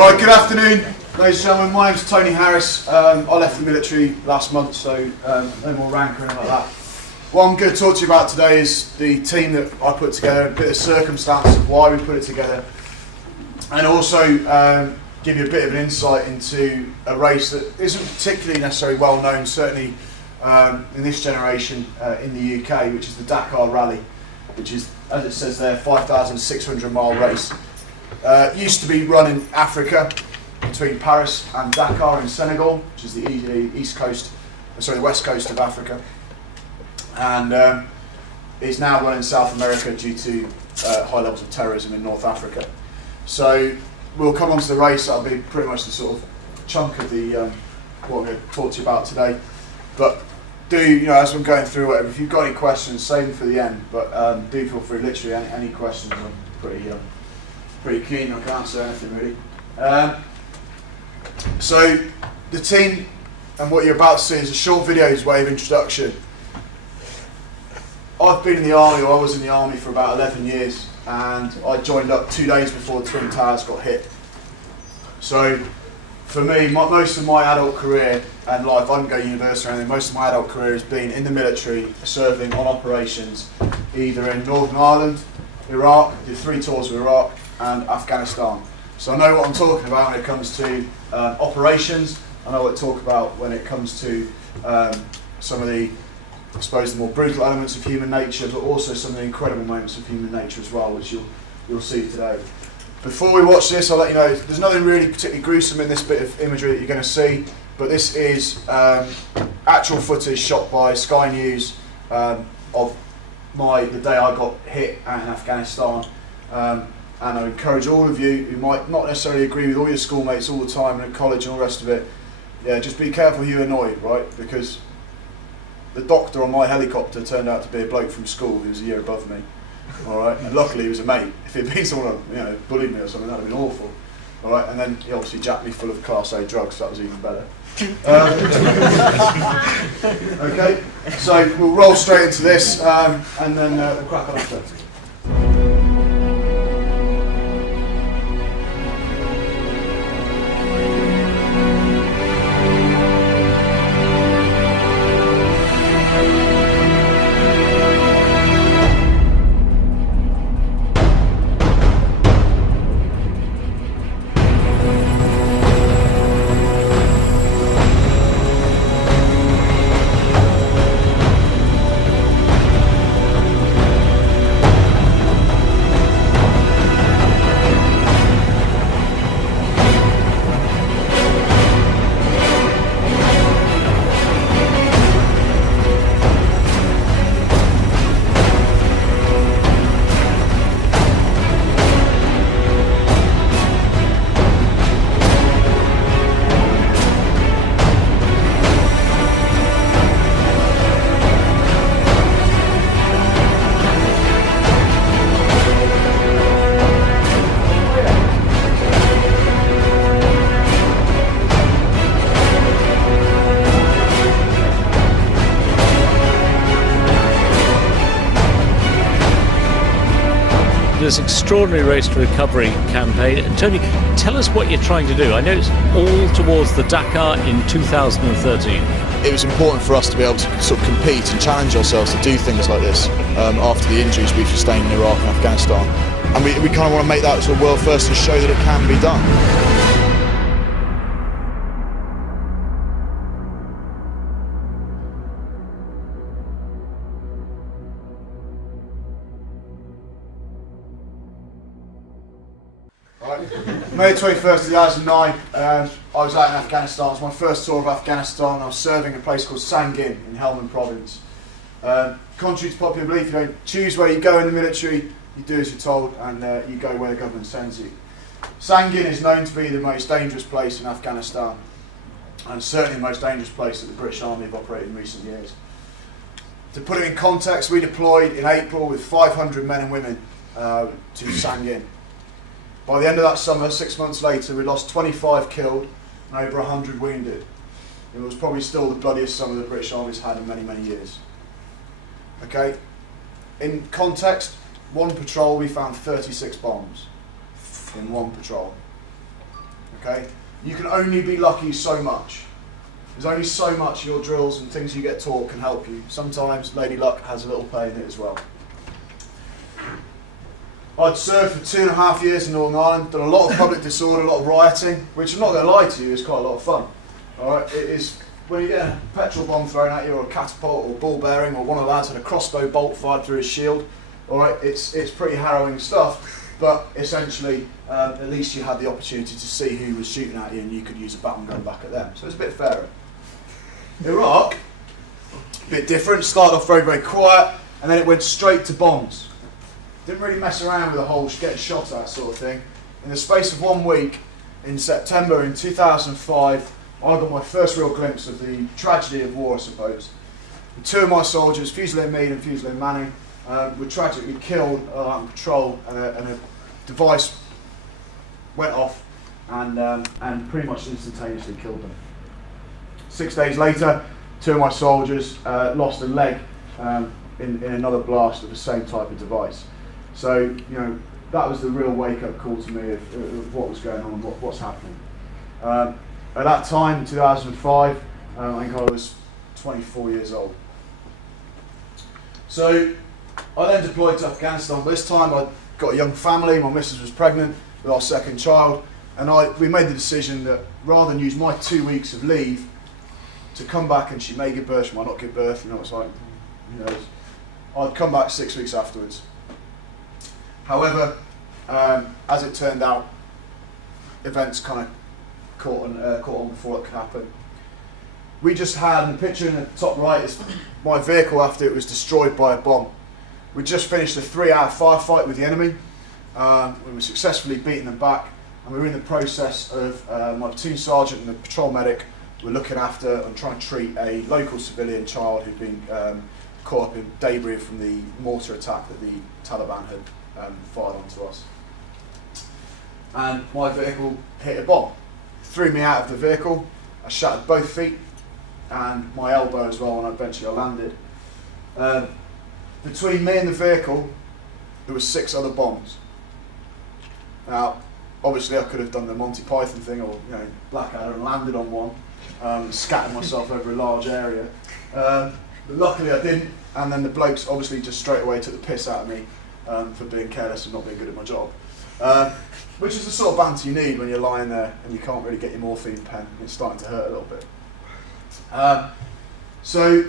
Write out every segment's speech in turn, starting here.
Right, good afternoon, ladies and gentlemen. My name's Tony Harris. I left the military last month, so no more rank or anything like that. What I'm going to talk to you about today is the team that I put together, a bit of circumstance of why we put it together, and also give you a bit of an insight into a race that isn't particularly necessarily well known, certainly in this generation in the UK, which is the Dakar Rally, which is, as it says there, 5,600 mile race. Used to be run in Africa between Paris and Dakar in Senegal, which is the west coast of Africa, and is now run in South America due to high levels of terrorism in North Africa. So we'll come on to the race. That'll be pretty much the sort of chunk of the what I'm going to talk to you about today. But do, as I'm going through whatever, if you've got any questions, save them for the end. But do feel free, literally any questions. I'm pretty keen. I can answer anything really. So the team and what you're about to see is a short video's way of introduction. I've been in the army, or I was in the army for about 11 years, and I joined up 2 days before the Twin Towers got hit. So for me, most of my adult career and life, I didn't go to university or anything, most of my adult career has been in the military, serving on operations, either in Northern Ireland, Iraq, did 3 tours of Iraq, and Afghanistan. So I know what I'm talking about when it comes to operations. I know what to talk about when it comes to some of the, I suppose, the more brutal elements of human nature, but also some of the incredible moments of human nature as well, which you'll see today. Before we watch this, I'll let you know there's nothing really particularly gruesome in this bit of imagery that you're going to see, but this is actual footage shot by Sky News of the day I got hit in Afghanistan. And I encourage all of you who might not necessarily agree with all your schoolmates all the time and at college and all the rest of it, just be careful who you annoy, right? Because the doctor on my helicopter turned out to be a bloke from school who was a year above me, all right? And luckily he was a mate. If it had been someone who bullied me or something, that would have been awful, all right? And then he obviously jacked me full of Class A drugs, so that was even better. Okay, so we'll roll straight into this, and then we'll crack on after. This extraordinary Race to Recovery campaign. And Tony, tell us what you're trying to do. I know it's all towards the Dakar in 2013. It was important for us to be able to sort of compete and challenge ourselves to do things like this after the injuries we've sustained in Iraq and Afghanistan. And we kind of want to make that sort of world first and show that it can be done. May 21st, 2009, I was out in Afghanistan. It was my first tour of Afghanistan. I was serving a place called Sangin in Helmand province. Contrary to popular belief, you don't choose where you go in the military, you do as you're told, and you go where the government sends you. Sangin is known to be the most dangerous place in Afghanistan, and certainly the most dangerous place that the British Army have operated in recent years. To put it in context, we deployed in April with 500 men and women to Sangin. By the end of that summer, 6 months later, we lost 25 killed and over 100 wounded. It was probably still the bloodiest summer the British Army's had in many, many years. Okay, in context, one patrol we found 36 bombs in one patrol. okay? You can only be lucky so much. There's only so much your drills and things you get taught can help you. Sometimes Lady Luck has a little play in it as well. I'd served for 2.5 years in Northern Ireland, done a lot of public disorder, a lot of rioting, which I'm not going to lie to you, is quite a lot of fun. All right, it is when you get a petrol bomb thrown at you, or a catapult, or ball bearing, or one of the lads had a crossbow bolt fired through his shield. All right, it's pretty harrowing stuff, but essentially, at least you had the opportunity to see who was shooting at you, and you could use a baton gun back at them. So it's a bit fairer. Iraq, a bit different. Started off very, very quiet, and then it went straight to bombs. Didn't really mess around with the whole getting shot at sort of thing. In the space of 1 week, in September in 2005, I got my first real glimpse of the tragedy of war, I suppose. The 2 of my soldiers, Fusilier Meade and Fusilier Manning, were tragically killed on patrol, and a device went off and pretty much instantaneously killed them. 6 days later, 2 of my soldiers lost a leg in another blast of the same type of device. So, you know, that was the real wake-up call to me of what was going on, what's happening. At that time, in 2005, I think I was 24 years old. So I then deployed to Afghanistan. This time I'd got a young family, my missus was pregnant with our second child, and we made the decision that rather than use my 2 weeks of leave to come back, and she may give birth, she might not give birth, you know, it's like, who knows, I'd come back 6 weeks afterwards. However, as it turned out, events kind of caught on before it could happen. We just had, in the picture in the top right, is my vehicle after it was destroyed by a bomb. We just finished a 3-hour firefight with the enemy. We were successfully beating them back, and we were in the process of my platoon sergeant and the patrol medic were looking after and trying to treat a local civilian child who'd been caught up in debris from the mortar attack that the Taliban had fired onto us. And my vehicle hit a bomb. Threw me out of the vehicle. I shattered both feet and my elbow as well, and eventually I landed. Between me and the vehicle, there were 6 other bombs. Now, obviously I could have done the Monty Python thing, or Blackadder, and landed on one, scattered myself over a large area. But luckily I didn't, and then the blokes obviously just straight away took the piss out of me for being careless and not being good at my job. Which is the sort of banter you need when you're lying there and you can't really get your morphine pen and it's starting to hurt a little bit. So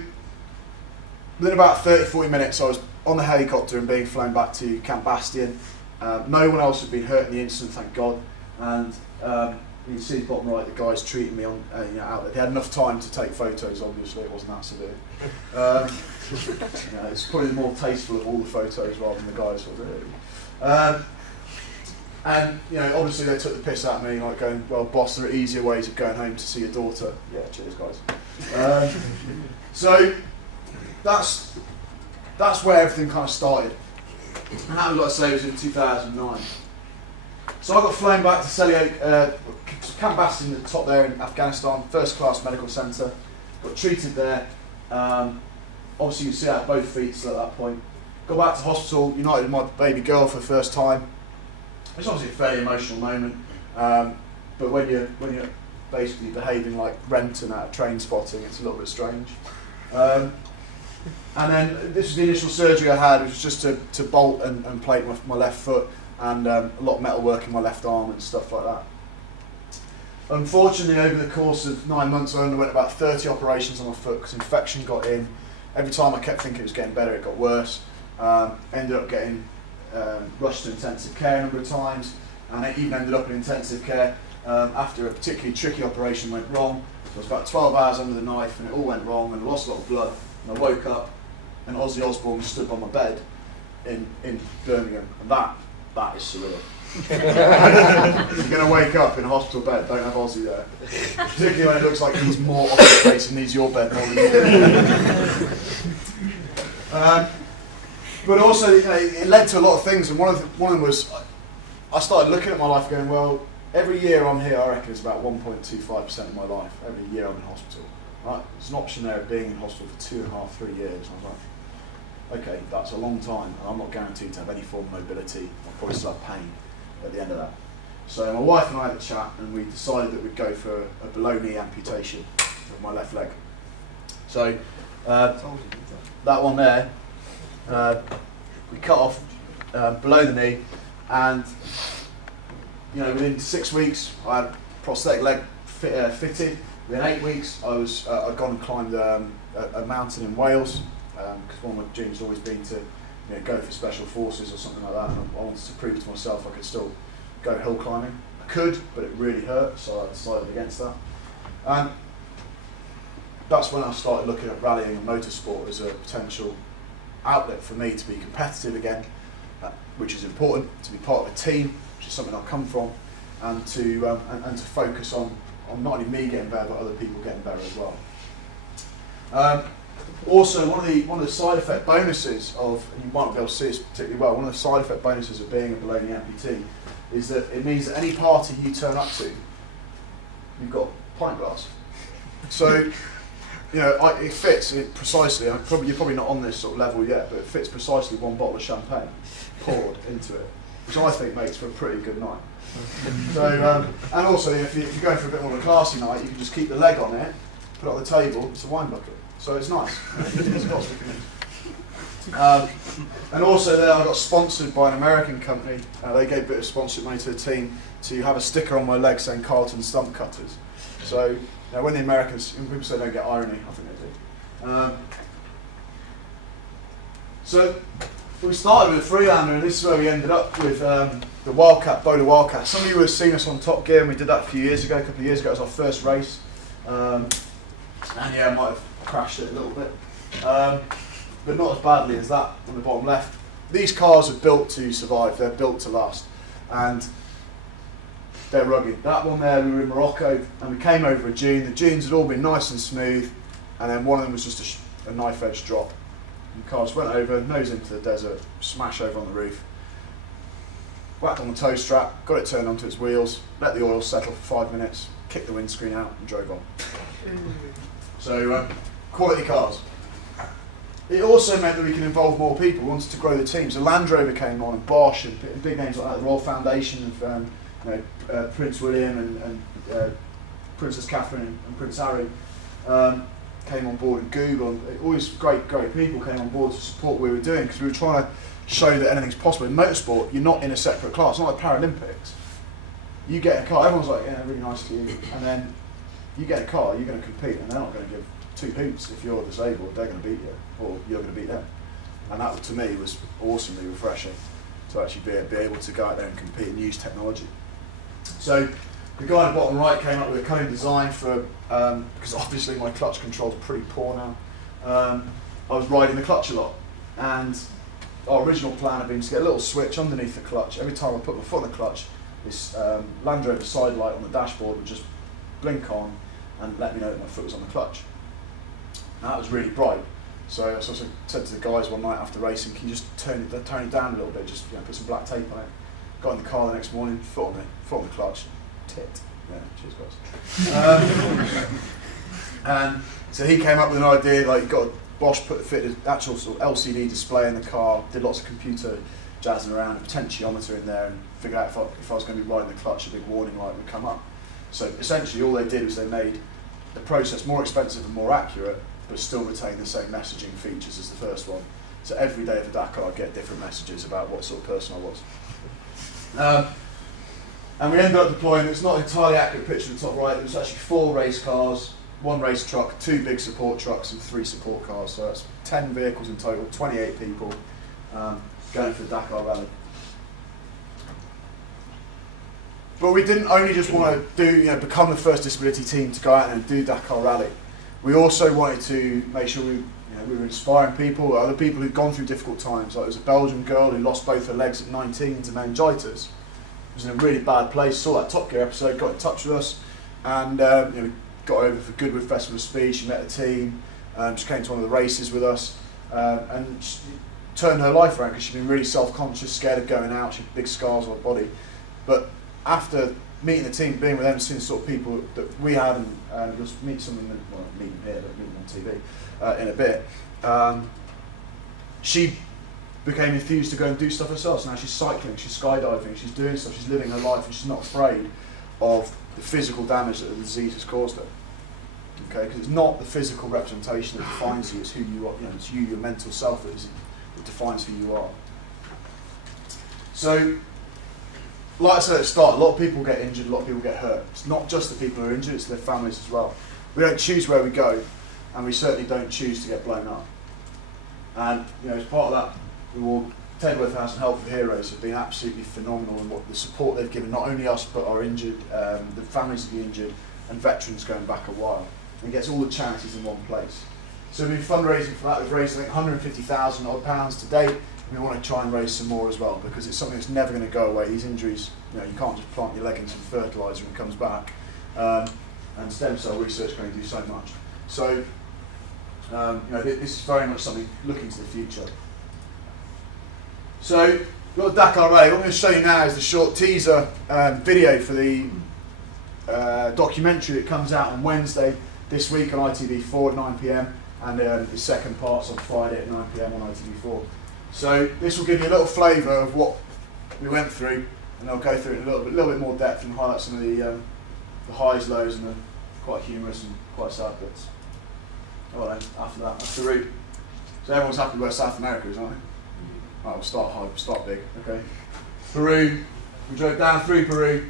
within about 30-40 minutes I was on the helicopter and being flown back to Camp Bastion. No one else had been hurt in the incident, thank God, and you can see the bottom right, the guys treating me on out there. They had enough time to take photos, obviously it wasn't that severe. It's probably the more tasteful of all the photos rather than the guys sort of and obviously they took the piss out of me, like going, well boss, there are easier ways of going home to see your daughter. Yeah, cheers guys. So that's where everything kind of started. And that was, like I say, was in 2009. So I got flown back to Camp Bastion at the top there in Afghanistan, first class medical centre, got treated there. Obviously you can see I had both feet still at that point. Got back to hospital, united with my baby girl for the first time. It's obviously a fairly emotional moment, but when you're basically behaving like Renton at a train spotting, it's a little bit strange. And then this was the initial surgery I had, which was just to bolt and plate my left foot, and a lot of metal work in my left arm and stuff like that. Unfortunately, over the course of 9 months, I underwent about 30 operations on my foot because infection got in. Every time I kept thinking it was getting better, it got worse. Ended up getting rushed to intensive care a number of times, and it even ended up in intensive care after a particularly tricky operation went wrong. So I was about 12 hours under the knife and it all went wrong and I lost a lot of blood, and I woke up and Ozzy Osbourne stood by my bed in Birmingham, and that is surreal. If you're going to wake up in a hospital bed, don't have Ozzy there, particularly when it looks like he's more off the place and needs your bed more than you do. But also, it led to a lot of things, and one of them was I started looking at my life going, well, every year I'm here, I reckon, is about 1.25% of my life. Every year I'm in hospital. Right? There's an option there of being in hospital for 2.5, 3 years. And I was like, okay, that's a long time, and I'm not guaranteed to have any form of mobility. I'll probably still have pain at the end of that. So my wife and I had a chat, and we decided that we'd go for a below knee amputation of my left leg. So that one there, we cut off below the knee, and within 6 weeks I had prosthetic leg fitted. Within 8 weeks I'd gone and climbed a mountain in Wales, because one of my dreams has always been to go for special forces or something like that, and I wanted to prove to myself I could still go hill climbing. I could, but it really hurt, so I decided against that. And that's when I started looking at rallying and motorsport as a potential outlet for me to be competitive again, which is important, to be part of a team, which is something I've come from, and to focus on not only me getting better, but other people getting better as well. Also, one of the side effect bonuses of, and you might not be able to see this particularly well, one of the side effect bonuses of being a below knee amputee is that it means that any party you turn up to, you've got a pint glass. So, it fits it precisely. You're probably not on this sort of level yet, but it fits precisely one bottle of champagne poured into it, which I think makes for a pretty good night. So, and also, if you're going for a bit more of a classy night, you can just keep the leg on it, put it on the table. It's a wine bucket, so it's nice. It's got sticking in. And also there I got sponsored by an American company. They gave a bit of sponsorship money to the team to have a sticker on my leg saying Carlton Stump Cutters. So when the Americans, when people say they don't get irony, I think they do. So we started with a Freelander, and this is where we ended up with the Wildcat, bodied Wildcat. Some of you would have seen us on Top Gear, and we did that a couple of years ago. It was our first race. And yeah, I might have crashed it a little bit. But not as badly as that on the bottom left. These cars are built to survive, they're built to last, and they're rugged. That one there, we were in Morocco, and we came over a dune. The dunes had all been nice and smooth, and then one of them was just a knife edge drop. And the car just went over, nose into the desert, smash over on the roof, whacked on the tow strap, got it turned onto its wheels, let the oil settle for 5 minutes, kicked the windscreen out and drove on. So, quality cars. It also meant that we could involve more people. We wanted to grow the team. So Land Rover came on, and Bosch, and big names like that. The Royal Foundation of Prince William and Princess Catherine and Prince Harry came on board, and Google, and all these great people came on board to support what we were doing, because we were trying to show that anything's possible. In motorsport, you're not in a separate class. It's not like Paralympics. You get a car, everyone's like, yeah, really nice to you, and then you get a car, you're going to compete, and they're not going to give two hoots if you're disabled. They're going to beat you, or you're going to beat them. And that, to me, was awesomely refreshing, to actually be able to go out there and compete and use technology. So the guy on the bottom right came up with a cunning design for, because obviously my clutch control's pretty poor now. I was riding the clutch a lot, and our original plan had been to get a little switch underneath the clutch. Every time I put my foot on the clutch, this Land Rover side light on the dashboard would just blink on and let me know that my foot was on the clutch. And that was really bright. So I sort of said to the guys one night after racing, can you just turn it down a little bit, just put some black tape on it. Got in the car the next morning, foot on the clutch, tit. Yeah, cheers guys. And so he came up with an idea, like Bosch fitted an actual sort of LCD display in the car, did lots of computer jazzing around, a potentiometer in there, and figured out if I was going to be riding the clutch, a big warning light would come up. So essentially all they did was they made the process more expensive and more accurate, but still retain the same messaging features as the first one. So every day of the Dakar I'd get different messages about what sort of person I was. And we ended up deploying, it's not an entirely accurate picture at the top right, there was actually 4 race cars, 1 race truck, 2 big support trucks and 3 support cars. So that's 10 vehicles in total, 28 people going for the Dakar Rally. But we didn't only just want to become the first disability team to go out and do Dakar Rally. We also wanted to make sure we were inspiring people, other people who'd gone through difficult times. Like there was a Belgian girl who lost both her legs at 19 to meningitis. Was in a really bad place, saw that Top Gear episode, got in touch with us, and we got over for Goodwood Festival of Speed. She met the team, she came to one of the races with us, and she turned her life around because she'd been really self-conscious, scared of going out. She had big scars on her body. But after meeting the team, being with them, seeing the sort of people that we had, and you'll meet some of them, well, meet them here, but meet them on TV in a bit, she became enthused to go and do stuff herself. So now she's cycling, she's skydiving, she's doing stuff, she's living her life, and she's not afraid of the physical damage that the disease has caused her. Okay, because it's not the physical representation that defines you; it's who you are. You know, it's you, your mental self, that defines who you are. So, like I said at the start, a lot of people get injured, a lot of people get hurt. It's not just the people who are injured; it's their families as well. We don't choose where we go, and we certainly don't choose to get blown up. And as part of that, Tedworth House and Help for Heroes have been absolutely phenomenal in what the support they've given, not only us but our injured, the families of the injured, and veterans going back a while. And it gets all the charities in one place. So we've been fundraising for that. We've raised I think £150,000 odd to date. And we want to try and raise some more as well, because it's something that's never going to go away. These injuries, you can't just plant your leg in some fertiliser and it comes back. And stem cell research can only do so much. So this is very much something looking to the future. So we've got Dakar Rally. What I'm going to show you now is the short teaser video for the documentary that comes out on Wednesday this week on ITV4 at 9 PM, and the second part's on Friday at 9 PM on ITV4. So this will give you a little flavour of what we went through, and I'll go through it in a little bit more depth and highlight some of the highs, lows, and the quite humorous and quite sad bits. All right, after that, that's the route. So everyone's happy where South America is, aren't they? Right, we'll start high, we'll start big. Okay. Peru. We drove down through Peru,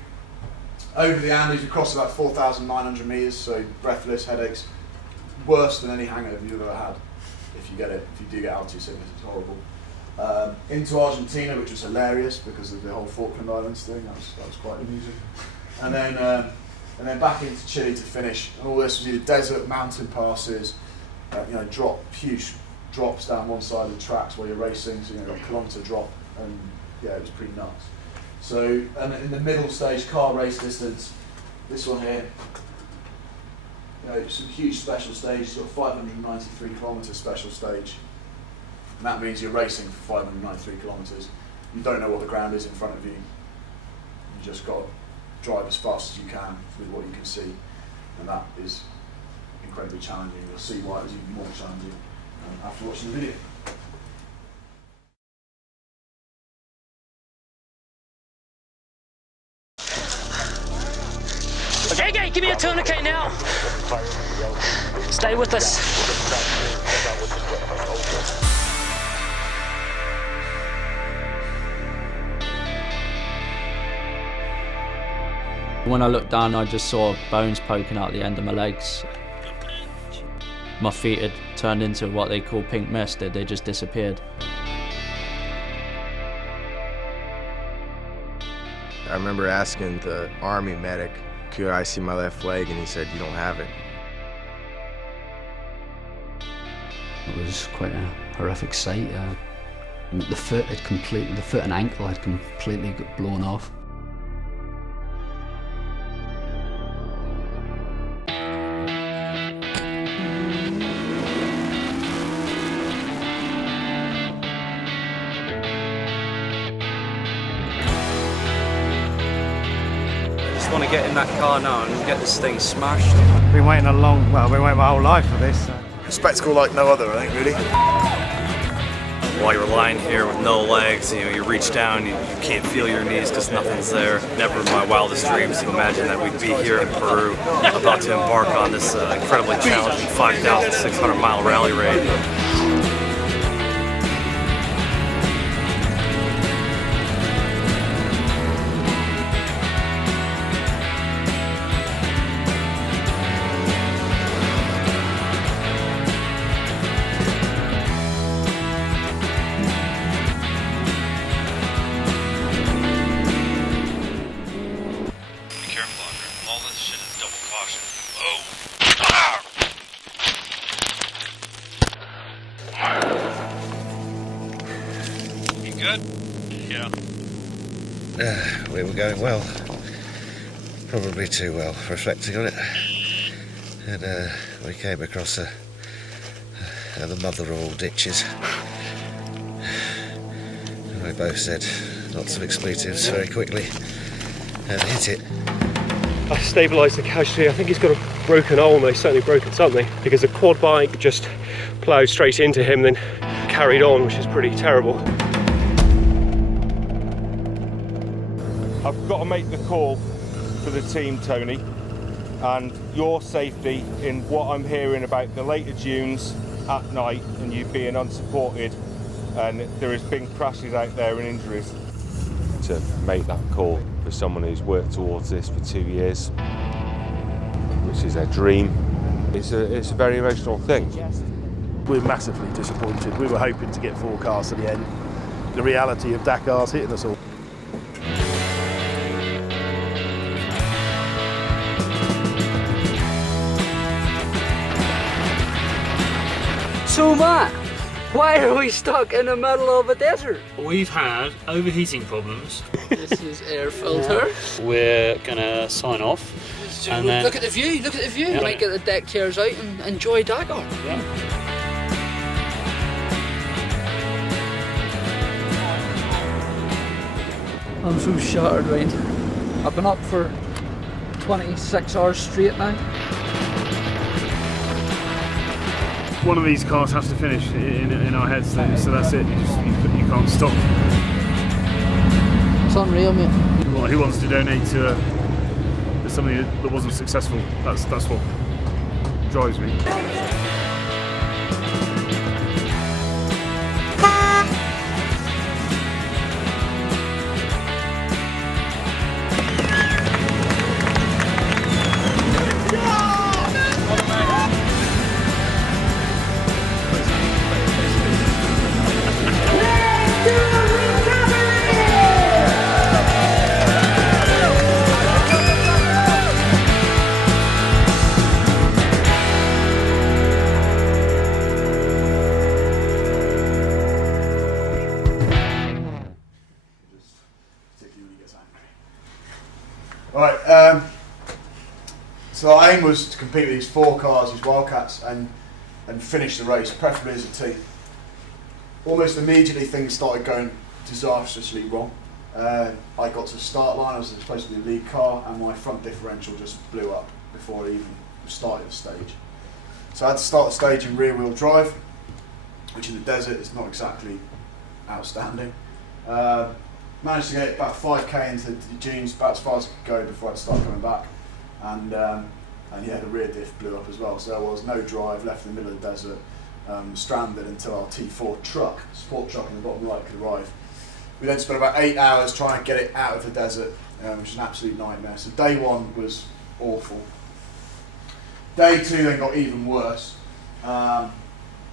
over the Andes. We crossed about 4,900 metres, so breathless, headaches, worse than any hangover you've ever had. If you do get altitude sickness, it's horrible. Into Argentina, which was hilarious because of the whole Falkland Islands thing. That was quite amusing. And then back into Chile to finish. And all this was either desert, mountain passes, huge drops down one side of the tracks while you're racing. So a kilometre drop, and yeah, it was pretty nuts. So, and in the middle stage, car race distance, this one here, some huge special stage, sort of 593 kilometre special stage. And that means you're racing for 593 kilometres. You don't know what the ground is in front of you. You just got to drive as fast as you can with what you can see. And that is incredibly challenging. You'll see why it was even more challenging after watching the video. Okay, give me a tourniquet now. Stay with us. When I looked down, I just saw bones poking out the end of my legs. My feet had turned into what they call pink mist. They just disappeared. I remember asking the army medic, could I see my left leg, and he said, you don't have it. It was quite a horrific sight. The foot and ankle had completely got blown off. I want to get in that car now and get this thing smashed. Been waiting my whole life for this. A spectacle like no other, I think, really. While you're lying here with no legs, you reach down, you can't feel your knees because nothing's there. Never in my wildest dreams to imagine that we'd be here in Peru, about to embark on this incredibly challenging 5,600 mile rally raid. We were going well, probably too well, reflecting on it, and we came across the mother of all ditches. And we both said lots of expletives very quickly and hit it. I stabilised the casualty. I think he's got a broken arm, he's certainly broken something, because the quad bike just ploughed straight into him, then carried on, which is pretty terrible. I've got to make the call for the team, Tony, and your safety in what I'm hearing about the later dunes at night and you being unsupported, and there has been crashes out there and injuries. To make that call for someone who's worked towards this for 2 years, which is their dream, it's a very emotional thing. We're massively disappointed. We were hoping to get 4 cars to the end. The reality of Dakar's hitting us all. So Matt, why are we stuck in the middle of a desert? We've had overheating problems. This is air filter. We're gonna sign off. And then, look at the view, look at the view. Yeah. Might get the deck chairs out and enjoy Dakar. Yeah. I'm so shattered, right? I've been up for 26 hours straight now. One of these cars has to finish in our heads, so that's it. You can't stop. It's unreal, mate. Who wants to donate to something that wasn't successful? That's what drives me. Right, so our aim was to compete with these 4 cars, these Wildcats, and finish the race, preferably as a team. Almost immediately things started going disastrously wrong. I got to the start line, I was supposed to be the lead car, and my front differential just blew up before I even started the stage. So I had to start the stage in rear wheel drive, which in the desert is not exactly outstanding. Managed to get about 5k into the dunes, about as far as I could go before I'd start coming back, and yeah, the rear diff blew up as well. So there was no drive, left in the middle of the desert, stranded until our T4 truck, support truck in the bottom right, could arrive. We then spent about 8 hours trying to get it out of the desert, which is an absolute nightmare. So day 1 was awful. Day 2 then got even worse,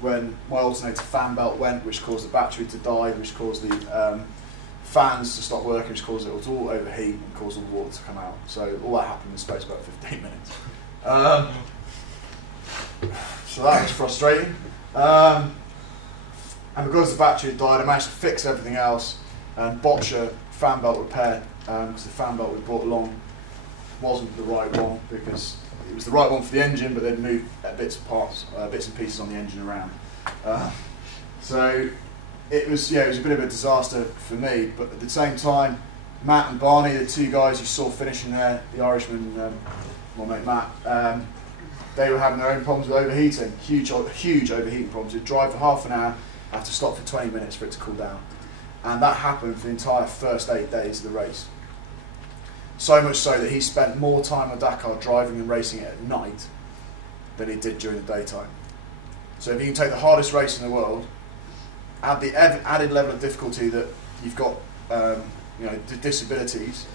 when my alternator fan belt went, which caused the battery to die, which caused the fans to stop working, which caused it to all overheat and caused all the water to come out. So all that happened in the space of about 15 minutes. So that was frustrating. And because the battery had died, I managed to fix everything else and botch a fan belt repair, because the fan belt we brought along wasn't the right one, because it was the right one for the engine, but they'd moved bits and pieces on the engine around. So it was a bit of a disaster for me, but at the same time, Matt and Barney, the 2 guys you saw finishing there, the Irishman, my mate Matt, they were having their own problems with overheating, huge overheating problems. You'd drive for half an hour, have to stop for 20 minutes for it to cool down. And that happened for the entire first 8 days of the race. So much so that he spent more time on Dakar driving and racing it at night than he did during the daytime. So if you can take the hardest race in the world, add the added level of difficulty that you've got, disabilities,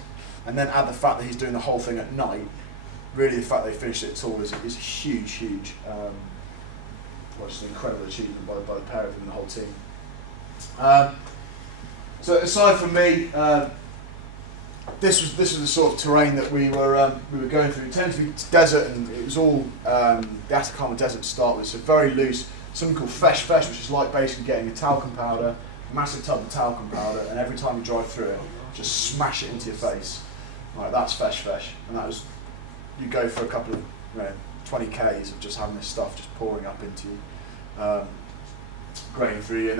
and then add the fact that he's doing the whole thing at night, really the fact they finished it at all is a huge, just an incredible achievement by the pair of them and the whole team. So aside from me, this was the sort of terrain that we were going through. It tended to be desert, and it was all the Atacama Desert to start with, so very loose. Something called fesh, which is like basically getting a talcum powder, a massive tub of talcum powder, and every time you drive through it, just smash it into your face. Right, that's fesh, and that was, you go for a couple of 20 k's of just having this stuff just pouring up into you, grating through you,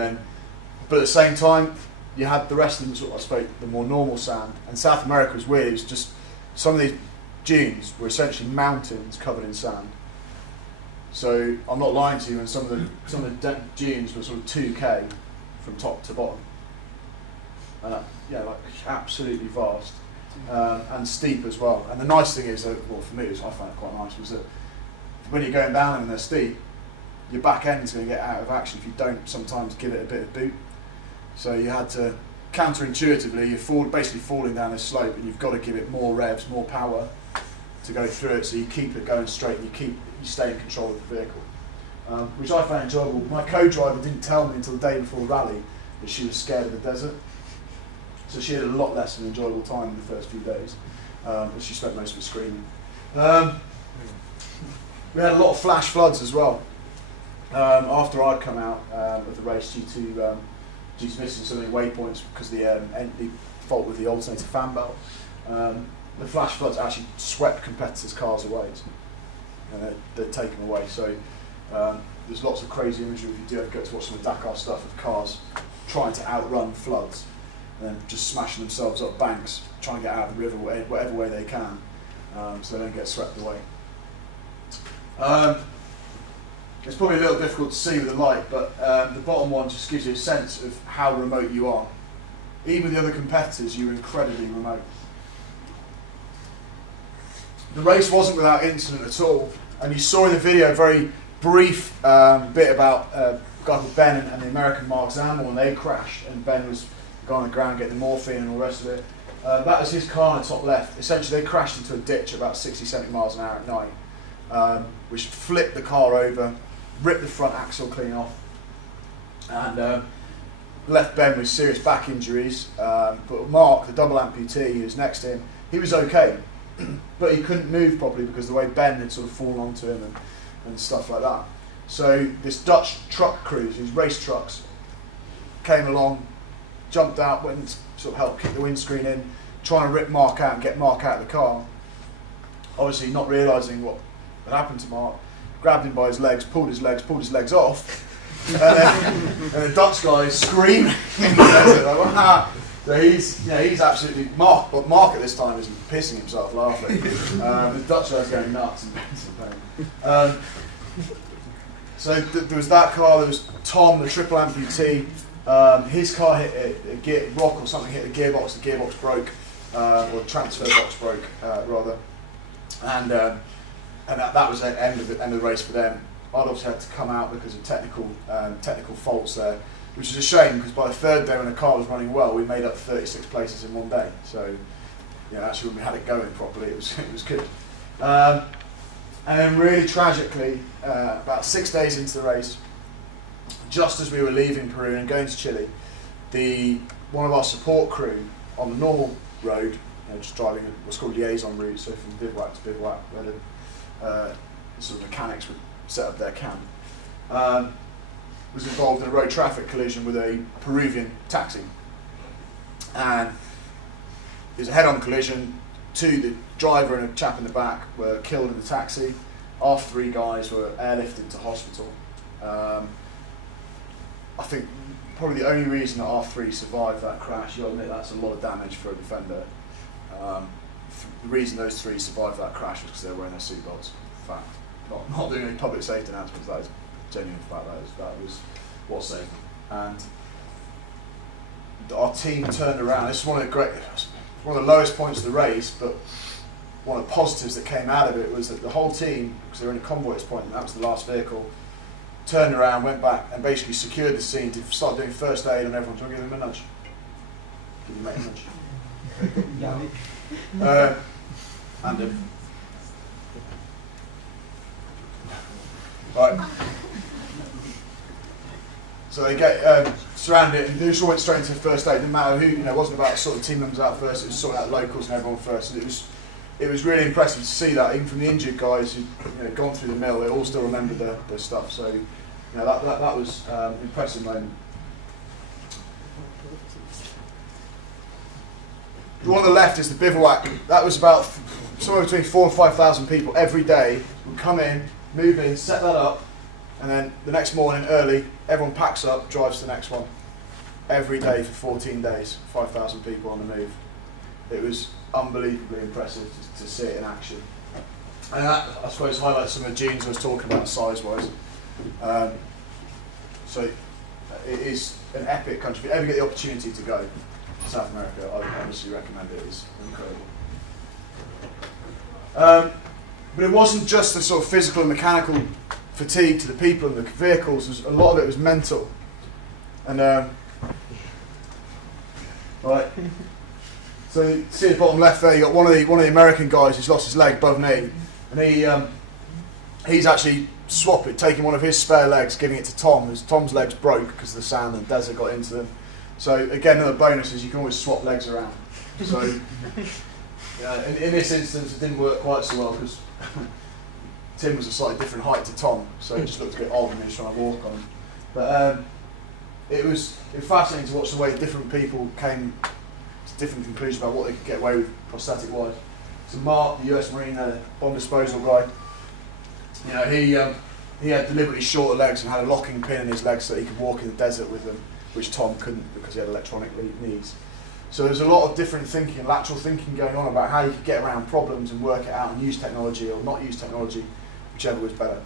but at the same time, you had the rest of them, I suppose, the more normal sand. And South America was weird. It was just some of these dunes were essentially mountains covered in sand. So I'm not lying to you, and some of the dunes were sort of 2k from top to bottom. Absolutely vast. and steep as well. And the nice thing is that, well, for me, I found it quite nice, was that when you're going down and they're steep, your back end is going to get out of action if you don't sometimes give it a bit of boot. So you had to, counterintuitively, you're basically falling down this slope, and you've got to give it more revs, more power to go through it, so you keep it going straight, and you stay in control of the vehicle, which I found enjoyable. My co-driver didn't tell me until the day before the rally that she was scared of the desert, so she had a lot less of an enjoyable time in the first few days, but she spent most of it screaming. We had a lot of flash floods as well. After I'd come out of the race due to missing so many waypoints because of the fault with the alternator fan belt, the flash floods actually swept competitors' cars away, and they'd taken away. So there's lots of crazy imagery if you do ever get to watch some of the Dakar stuff of cars trying to outrun floods and then just smashing themselves up banks, trying to get out of the river whatever way they can, so they don't get swept away. It's probably a little difficult to see with the light, but the bottom one just gives you a sense of how remote you are. Even with the other competitors, you're incredibly remote. The race wasn't without incident at all, and you saw in the video a very brief bit about a guy called Ben and the American Mark Zambel, and they crashed, and Ben was the guy on the ground getting the morphine and all the rest of it. That was his car on the top left. Essentially, they crashed into a ditch at about 60, 70 miles an hour at night, which flipped the car over, ripped the front axle clean off, and left Ben with serious back injuries. But Mark, the double amputee who was next to him, he was okay, but he couldn't move properly because the way Ben had sort of fallen onto him and stuff like that. So this Dutch truck crew, these race trucks, came along, jumped out, went and sort of helped kick the windscreen in, trying to rip Mark out and get Mark out of the car. Obviously not realising what had happened to Mark, grabbed him by his legs, pulled his legs off, and the Dutch guy is screaming in the desert, like, ah. So he's absolutely, but Mark at this time is pissing himself laughing. The Dutch guy's going nuts and pain. So there was that car, there was Tom, the triple amputee. His car hit a rock or something, hit the gearbox broke, or the transfer box broke, rather. And that was the end of the race for them. I'd obviously had to come out because of technical faults there, which is a shame because by the third day when the car was running well, we made up 36 places in one day. So, actually when we had it going properly, it was good. And then really tragically, about 6 days into the race, just as we were leaving Peru and going to Chile, one of our support crew on the normal road, just driving what's called liaison route, so from Bivouac to Bivouac, where the sort of mechanics would set up their camp, was involved in a road traffic collision with a Peruvian taxi. And it was a head-on collision. The driver and a chap in the back were killed in the taxi. Our 3 guys were airlifted to hospital. I think probably the only reason that our 3 survived that crash, you'll admit that's a lot of damage for a defender. The reason those 3 survived that crash was because they were wearing their seatbelts. In fact, not doing any public safety announcements, that is genuine fact, that was what saved them. And our team turned around. This is one of the lowest points of the race, but one of the positives that came out of it was that the whole team, because they were in a convoy at this point, and that was the last vehicle, turned around, went back, and basically secured the scene to start doing first aid on everyone. Do you want to give them a nudge? Give your mate a nudge. And him. Right. So they get surrounded it, and they just all went straight into first aid. Didn't matter who, it wasn't about sorting team members out first. It was sorting out locals and everyone first. And it was really impressive to see that, even from the injured guys who'd gone through the mill, they all still remembered their stuff. So that was an impressive moment. The one on the left is the bivouac. That was about somewhere between 4,000 and 5,000 people every day would come in, move in, set that up, and then the next morning early, everyone packs up, drives to the next one. Every day for 14 days, 5,000 people on the move. It was unbelievably impressive to see it in action. And that, I suppose, highlights some of the genes I was talking about size-wise. So it is an epic country. If you ever get the opportunity to go, South America, I obviously recommend it. It's incredible. But it wasn't just the sort of physical and mechanical fatigue to the people and the vehicles. A lot of it was mental. And right. So see the bottom left there, you got one of the American guys who's lost his leg above knee, and he's actually swapped it, taking one of his spare legs, giving it to Tom, because Tom's legs broke because the sand and desert got into them. So again, another bonus is you can always swap legs around. So in this instance, it didn't work quite so well because Tim was a slightly different height to Tom, so it just looked a bit odd when he was trying to walk on him. But it was fascinating to watch the way different people came to different conclusions about what they could get away with prosthetic-wise. So Mark, the US Marine, bomb disposal guy, he had deliberately shorter legs and had a locking pin in his legs so that he could walk in the desert with them, which Tom couldn't because he had electronic knees. So there's a lot of different thinking, lateral thinking going on about how you could get around problems and work it out and use technology or not use technology, whichever was better.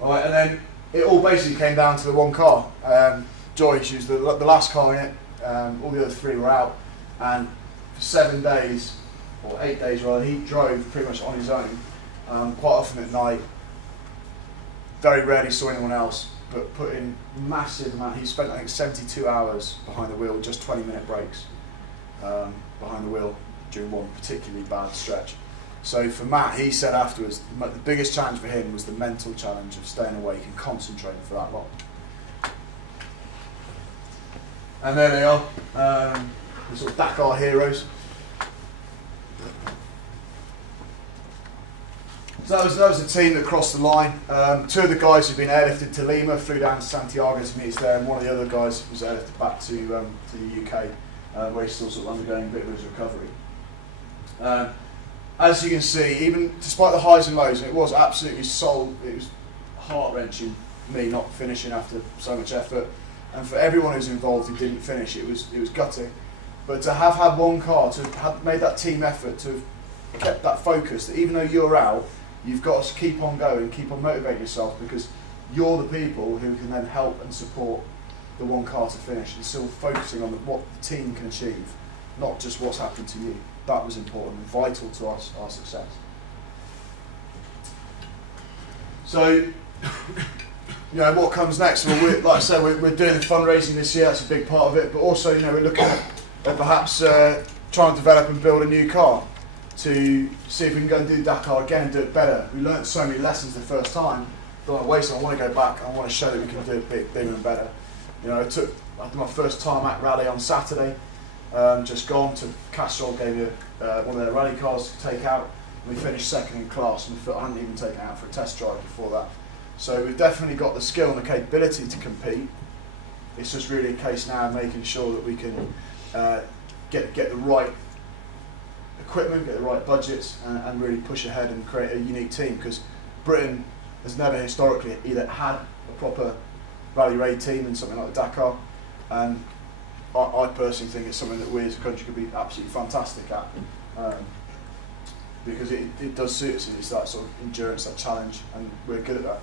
All right, and then it all basically came down to the one car. Joy, she was the last car in it. All the other three were out, and for 7 days, or 8 days rather, he drove pretty much on his own, quite often at night. Very rarely saw anyone else, but put in massive amount. He spent, I think, 72 hours behind the wheel, just 20-minute breaks behind the wheel during one particularly bad stretch. So for Matt, he said afterwards, the biggest challenge for him was the mental challenge of staying awake and concentrating for that long. And there they are, the sort of Dakar heroes. So that was the team that crossed the line. Two of the guys who'd been airlifted to Lima flew down to Santiago to meet us there, and one of the other guys was airlifted back to the UK, where he's still sort of undergoing a bit of his recovery. As you can see, even despite the highs and lows, it was absolutely soul. It was heart-wrenching, me not finishing after so much effort, and for everyone who's involved who didn't finish, it was gutting. But to have had one car, to have made that team effort, to have kept that focus, that even though you're out, you've got to keep on going, keep on motivating yourself, because you're the people who can then help and support the one car to finish, and still focusing on what the team can achieve, not just what's happened to you. That was important and vital to our success. So, what comes next? Well, like I said, we're doing the fundraising this year. That's a big part of it. But also, we're looking at perhaps trying to develop and build a new car to see if we can go and do Dakar again and do it better. We learnt so many lessons the first time. Don't want to waste them. I want to go back. I want to show that we can do it bigger and better. I did my first tarmac rally on Saturday. Just gone to Castrol, gave me one of their rally cars to take out. We finished second in class, and I hadn't even taken it out for a test drive before that. So we've definitely got the skill and the capability to compete. It's just really a case now of making sure that we can get the right equipment, get the right budgets, and really push ahead and create a unique team, because Britain has never historically either had a proper rally raid team in something like the Dakar, and I personally think it's something that we as a country could be absolutely fantastic at, because it does suit us. It's that sort of endurance, that challenge, and we're good at that.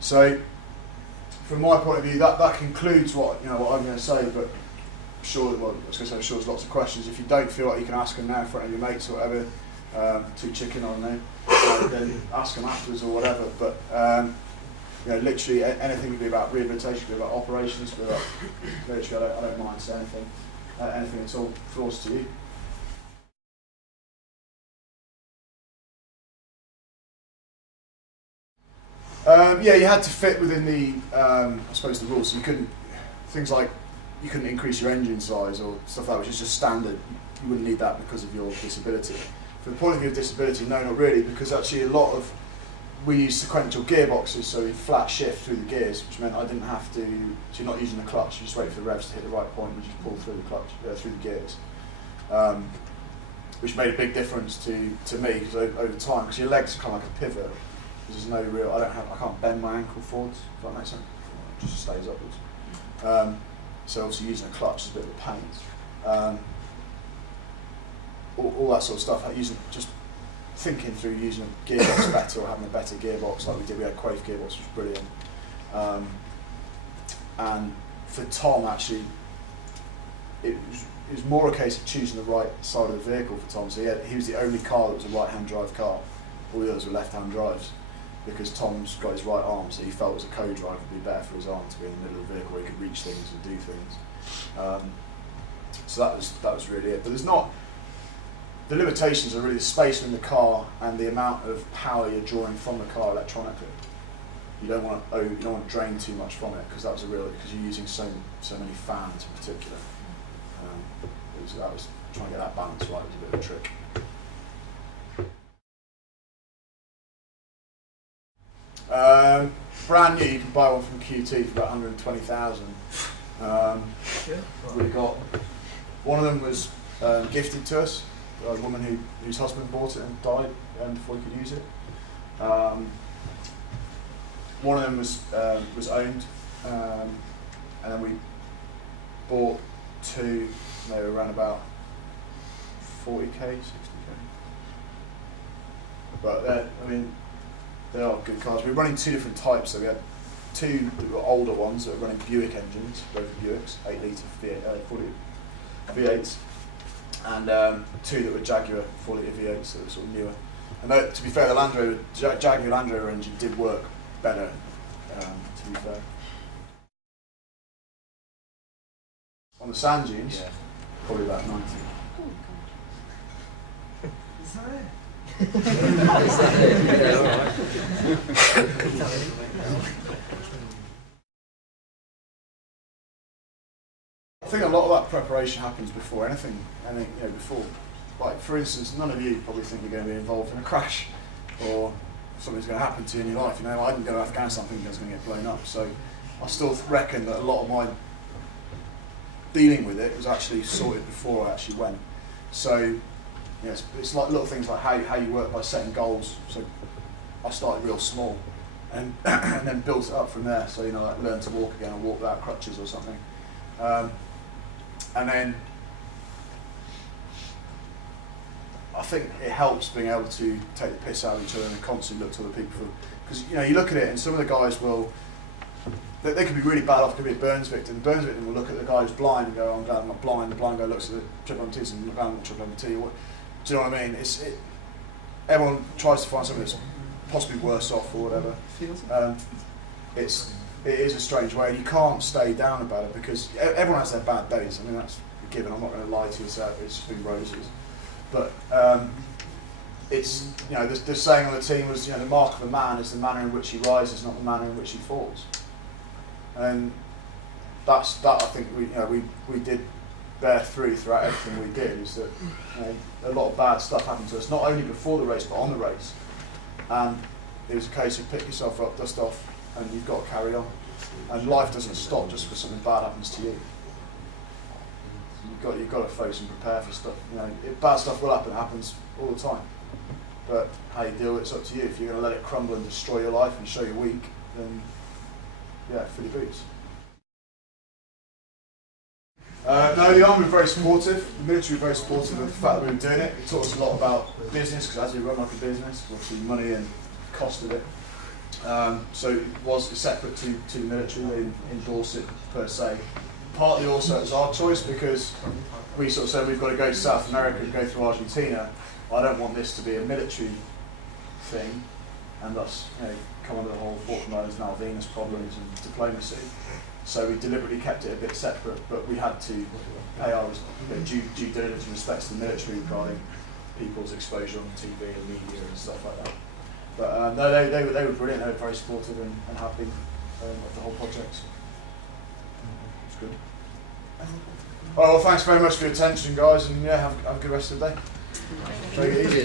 So from my point of view, that concludes what I'm going to say, but I'm sure there's lots of questions. If you don't feel like you can ask them now in front of your mates or whatever, too chicken on them, then ask them afterwards or whatever. But literally anything could be about rehabilitation, could be about operations, could be about military. I don't mind saying anything at all. Floors to you. You had to fit within the the rules. So you couldn't increase your engine size or stuff like that, which is just standard. You wouldn't need that because of your disability. From the point of view of disability, no, not really, because actually we use sequential gearboxes, so we flat shift through the gears, which meant I didn't have to. So you're not using the clutch; you just wait for the revs to hit the right point, and you just pull through the clutch through the gears, which made a big difference to me, because over time, because your legs are kind of like a pivot. There's no real. I can't bend my ankle forwards. If that makes sense, it just stays upwards. So obviously using a clutch is a bit of a pain. All that sort of stuff. Just thinking through using a gearbox better, or having a better gearbox like we did. We had Quaife gearbox, which was brilliant. And for Tom, actually, it was more a case of choosing the right side of the vehicle for Tom. So he was the only car that was a right-hand drive car. All the others were left-hand drives, because Tom's got his right arm, so he felt as a co-driver would be better for his arm to be in the middle of the vehicle where he could reach things and do things. So that was really it. But there's not, the limitations are really the space in the car and the amount of power you're drawing from the car electronically. You don't want to drain too much from it, because because you're using so many fans in particular. That was trying to get that balance right. Was a bit of a trick. Brand new, you can buy one from QT for about 120,000. We got one of them was gifted to us. A woman whose husband bought it and died before he could use it. One of them was owned, and then we bought two. They were around about 40k, 60k. But they are good cars. We're running two different types. So we had two that were older ones that were running Buick engines, both Buicks, 8 litre 40 V8s, and two that were Jaguar 4 litre V8s that were sort of newer. And to be fair, the Jaguar Land Rover engine did work better, to be fair. On the sand dunes, probably about 90. Is that it? Yeah, all right. I think a lot of that preparation happens before anything. Before, like for instance, none of you probably think you're going to be involved in a crash or something's going to happen to you in your life. I didn't go to Afghanistan thinking I was going to get blown up. So I still reckon that a lot of my dealing with it was actually sorted before I actually went. So it's like little things like how you work by setting goals. So I started real small and then built it up from there. So like learn to walk again or walk without crutches or something. And then I think it helps being able to take the piss out of each other and constantly look to other people. Because you look at it and some of the guys will, they could be really bad off, could be a burns victim. The burns victim will look at the guy who's blind and go, oh, I'm glad I'm not blind. The blind guy looks at the triple MTs and I'm glad I'm not triple MT. Do you know what I mean? Everyone tries to find something that's possibly worse off or whatever. It is a strange way, and you can't stay down about it because everyone has their bad days. That's a given. I'm not going to lie to you. It's just been roses. But it's the saying on the team was the mark of a man is the manner in which he rises, not the manner in which he falls. And that I think we did bear throughout everything we did. Is that a lot of bad stuff happened to us, not only before the race but on the race. And it was a case of pick yourself up, dust off, and you've got to carry on. And life doesn't stop just because something bad happens to you. You've got to face and prepare for stuff. Bad stuff will happen. It happens all the time. But how you deal with it's up to you. If you're going to let it crumble and destroy your life and show you're weak, then fill your boots. No, the army were very supportive. The military were very supportive of the fact that we were doing it. It taught us a lot about business, because as you run like a business, obviously money and cost of it. So it was separate to the military. They didn't endorse it per se. Partly also it was our choice, because we sort of said we've got to go to South America and go through Argentina. I don't want this to be a military thing, and thus come under the whole Falklands Malvinas problems and diplomacy. So we deliberately kept it a bit separate, but we had to pay our due diligence and respect to the military regarding people's exposure on TV and media and stuff like that. But no, they were brilliant. They were very supportive and happy of the whole project. So it's good. Well, thanks very much for your attention, guys, and have a good rest of the day. Take it easy.